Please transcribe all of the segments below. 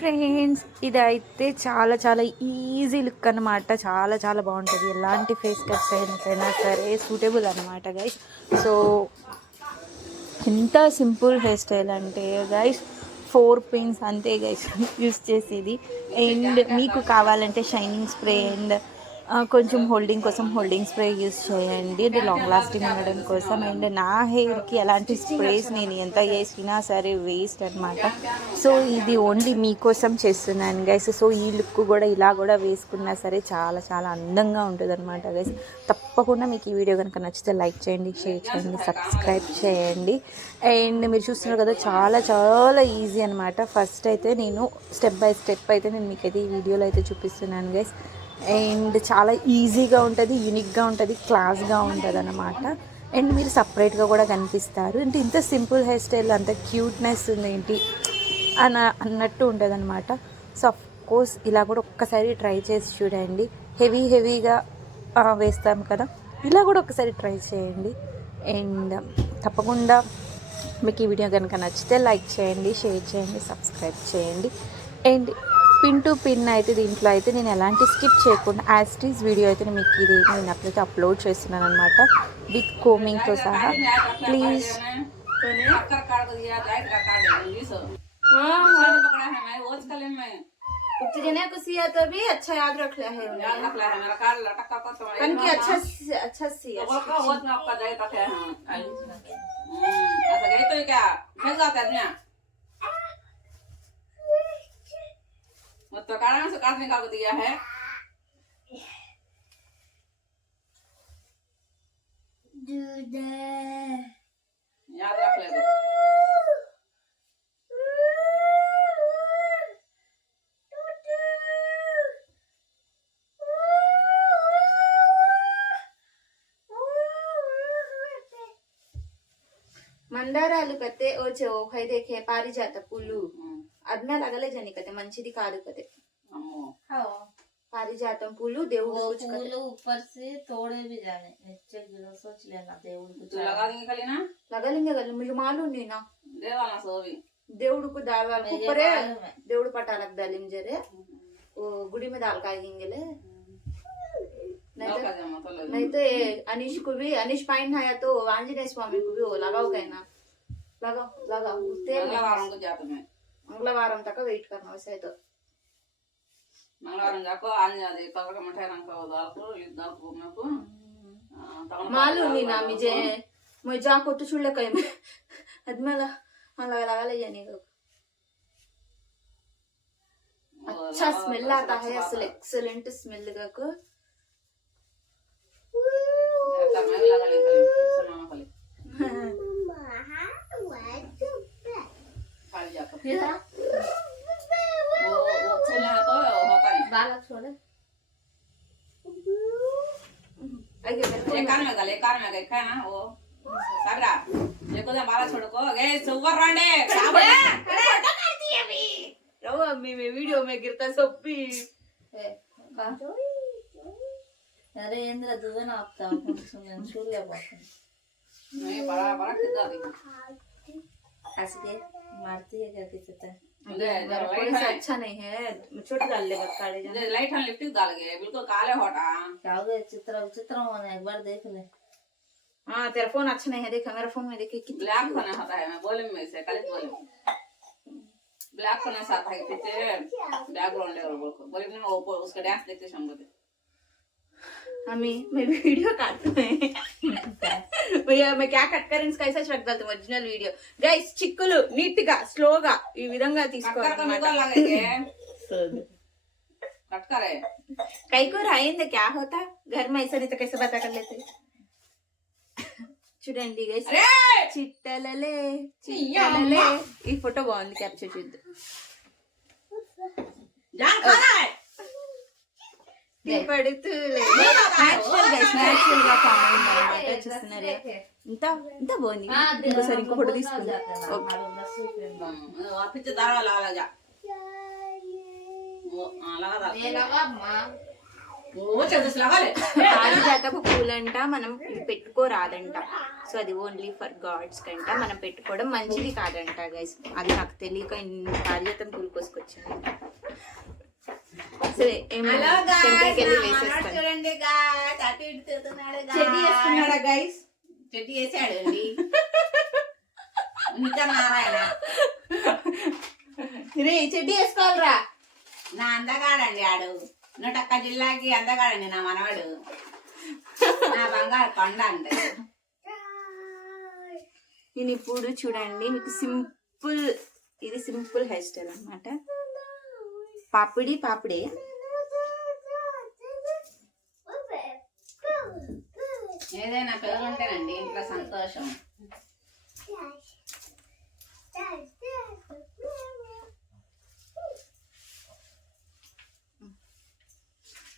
Friends, ఇదైతే చాలా చాలా ఈజీ లుక్ అనమాట. చాలా చాలా బాగుంటుంది. ఎలాంటి ఫేస్ కట్స్ అయినా సరే సూటబుల్ అనమాట గైస్. సో ఎంత సింపుల్ హెయిర్ స్టైల్ అంటే గైస్ 4 పిన్స్ అంతే గైస్ యూస్ చేసేది. అండ్ మీకు కావాలంటే షైనింగ్ స్ప్రే అండ్ కొంచెం హోల్డింగ్ కోసం హోల్డింగ్ స్ప్రే యూస్ చేయండి, అది లాంగ్ లాస్టింగ్ ఉండడం కోసం. అండ్ నా హెయిర్కి ఎలాంటి స్ప్రేస్ నేను ఎంత వేసినా సరే వేస్ట్ అనమాట. సో ఇది ఓన్లీ మీకోసం చేస్తున్నాను గైస్. సో ఈ లుక్ కూడా ఇలా కూడా వేసుకున్నా సరే చాలా చాలా అందంగా ఉంటుంది అనమాట గైస్. తప్పకుండా మీకు ఈ వీడియో కనుక నచ్చితే లైక్ చేయండి, షేర్ చేయండి, సబ్స్క్రైబ్ చేయండి. అండ్ మీరు చూస్తున్నారు కదా, చాలా చాలా ఈజీ అనమాట. ఫస్ట్ అయితే నేను స్టెప్ బై స్టెప్ అయితే నేను మీకైతే ఈ వీడియోలో అయితే చూపిస్తున్నాను గైస్. అండ్ చాలా ఈజీగా ఉంటుంది, యూనిక్గా ఉంటుంది, క్లాస్గా ఉంటుంది అన్నమాట. అండ్ మీరు సపరేట్గా కూడా కనిపిస్తారు. అంటే ఇంత సింపుల్ హెయిర్ స్టైల్ అంత క్యూట్నెస్ ఉంది ఏంటి అన్నట్టు ఉంటుంది అనమాట. సో అఫ్ కోర్స్ ఇలా కూడా ఒక్కసారి ట్రై చేసి చూడండి. హెవీగా వేస్తాం కదా, ఇలా కూడా ఒకసారి ట్రై చేయండి. అండ్ తప్పకుండా మీకు ఈ వీడియో కనుక నచ్చితే లైక్ చేయండి, షేర్ చేయండి, సబ్స్క్రైబ్ చేయండి. అండ్ పిన్ టు పిన్ అయితే దీంట్లో అయితే నేను ఎలాంటి స్కిప్ చేయకుండా యాస్టీస్ వీడియో అయితే మీకు ఇది నేను అప్పుడైతే అప్లోడ్ చేస్తున్నాను అనమాట, విత్ కోమింగ్తో సహా. ప్లీజ్ जने को सिया तो भी अच्छा याद रख लिया है मेरा कार्ड लटका को तो की अच्छा सिया वो का होत में आपका जाए तक है ऐसा गए तो क्या भेज जाता है मत तो कारण से काट निकाल को दिया है दूध याद रख ले तो మందారాలు కతే ఓచే ఓ ఖైదేకే పారిజాత పూలు అద్నా లగలే జని కతే మంచిది కాదు కతే అమ్మో हां పారిజాతం పూలు దేవుడు పూలు ऊपर से तोड़े भी जाने नीचे गिरो सोच लेना దేవుడు को लगा देंगे खाली ना लगा लेंगे गल मुझे मालूम नहीं ना देवाला सोवी దేవుడు को दाल ऊपर దేవుడు पटालक डालिम जरे वो गुड़ी में डाल का देंगे नहीं तो अनिश को भी अनिश पाइन है तो आंजनेय स्वामी को भी वो लगाओ कहना लगाओ मंगलवार तक वेट करना वैसे तो मंगलवार जाको आंजनेय तक मिठाई रंग को दालको दालको मेको मालूम नहीं ना मुझे जाको तो छुड़ले कहीं में अदमेला लगा ले जाने को अच्छा स्मेल आता है, असल एक्सेलेंट स्मेल का वीडियो में गिरता सोपी अरे इंद्र दुगना आपता सुनने छूले बात नहीं बड़ा कितना दी हंस के मारती है क्या किससे मेरा अच्छा नहीं है छोटा डाल ले बस काले जाने लाइट हम लिपस्टिक डाल गए बिल्कुल काले होटा क्या हो गया चित्र होने एक बार देख ले हां तेरा फोन अच्छा नहीं है, देखा मेरा फोन में देखे कितना ब्लैक होना होता है, मैं बोले में से कल बोले ब्लैक होने साथ है पीछे बैकग्राउंड लेवल बोले मैं ऊपर उसका डांस देखते शाम को हमें मैं वीडियो काटते हैं भैया मैं क्या कट कर इसका ऐसा रख डालते हूं ओरिजिनल वीडियो गाइस चिक्कुलु नीट गा स्लो गा ఈ విధంగా తీసుకోవాలి कट करे कई को राइंदे क्या होता घर में ऐसा नहीं तो कैसे बता कर लेते చూడండి గైస్ చిట్టలలే ఈ ఫోటో బాగుంది, క్యాప్చర్ చేద్దాం జాన్ ఖానా है పడుతూ న్యాచురల్ గా కామెంట్ అన్నమాట. చూస్తున్నారు ఇంత ఇంత బాగుంది. ఇంకోసారి ఇంకో ఫోటో తీసుకుందాం. పారిజాతకు పూలంట మనం పెట్టుకోరాదంట. సో అది ఓన్లీ ఫర్ గాడ్స్ కంట, మనం పెట్టుకోవడం మంచిది కాదంట గైస్. అది నాకు తెలియక పారిజాతం పూలు కోసుకొచ్చానంట. హలో guys, వెళ్ళి నా మనవడు వేసేస్తాను. చూడండి guys, అటు ఇటు తిరుగుతున్నాడు guys. చెడ్డీ వేసుకున్నాడా గైస్? చెట్టు వేసాడు అండి ఇంకా నారాయణ రే చెడ్డీ వేసుకోవాలరా. నా అందగాడండి ఆడు 101 జిల్లాకి అందగాడండి నా మనవడు. నా బంగారు కొండ అండి. నేను ఇప్పుడు చూడండి మీకు ఇది సింపుల్ హెయిర్ స్టైల్ అనమాట. పాపిడే ఏదైనా పిల్లలు ఉంటేనండి ఇంట్లో సంతోషం.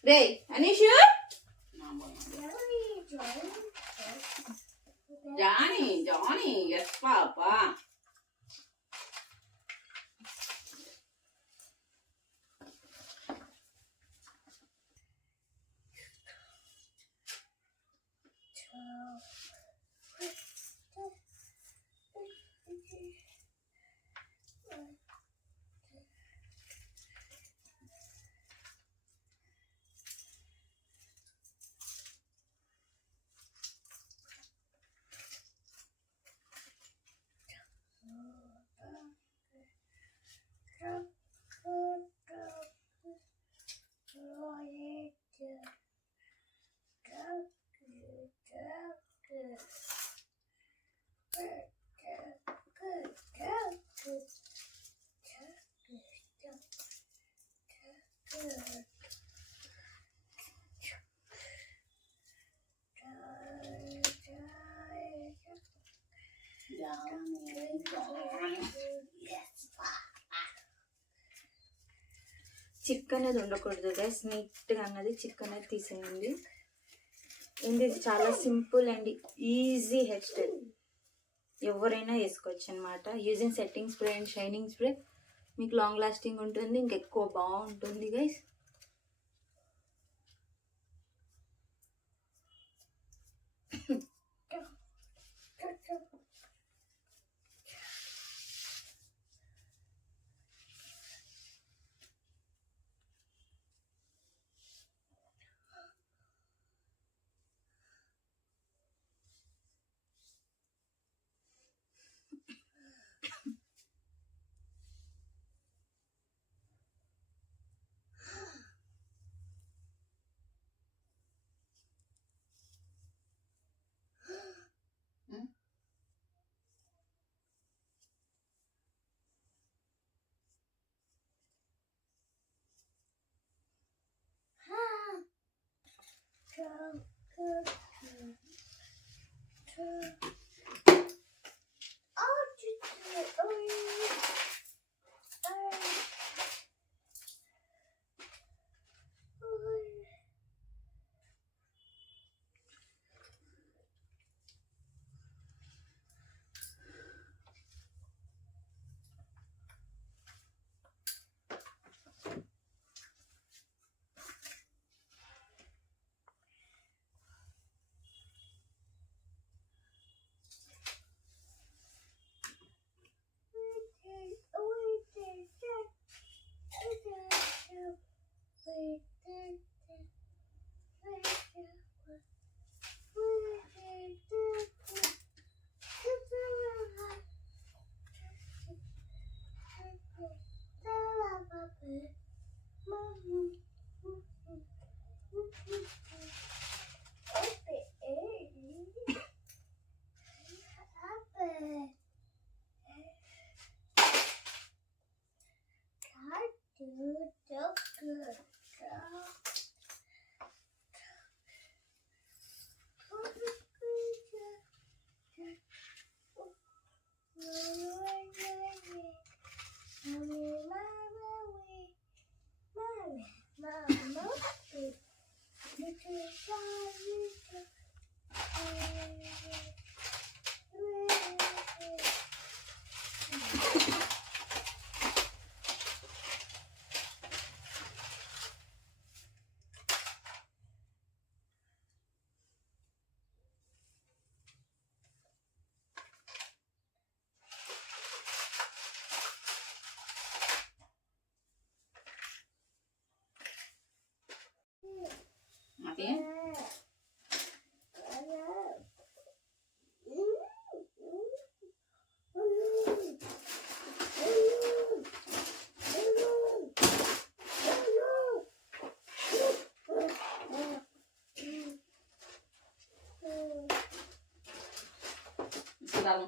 రే అనీషు జానీ జానీ ఎస్ పాపా. చిక్ అనేది ఉండకూడదు గైస్, నీట్గా అన్నది చిక్ అనేది తీసేయండి. ఇది చాలా simple and easy hair style, ఎవరైనా వేసుకోవచ్చు అనమాట. Using setting spray and shining spray మీకు లాంగ్ లాస్టింగ్ ఉంటుంది, ఇంకెక్కువ బాగుంటుంది గైస్. చూడాలి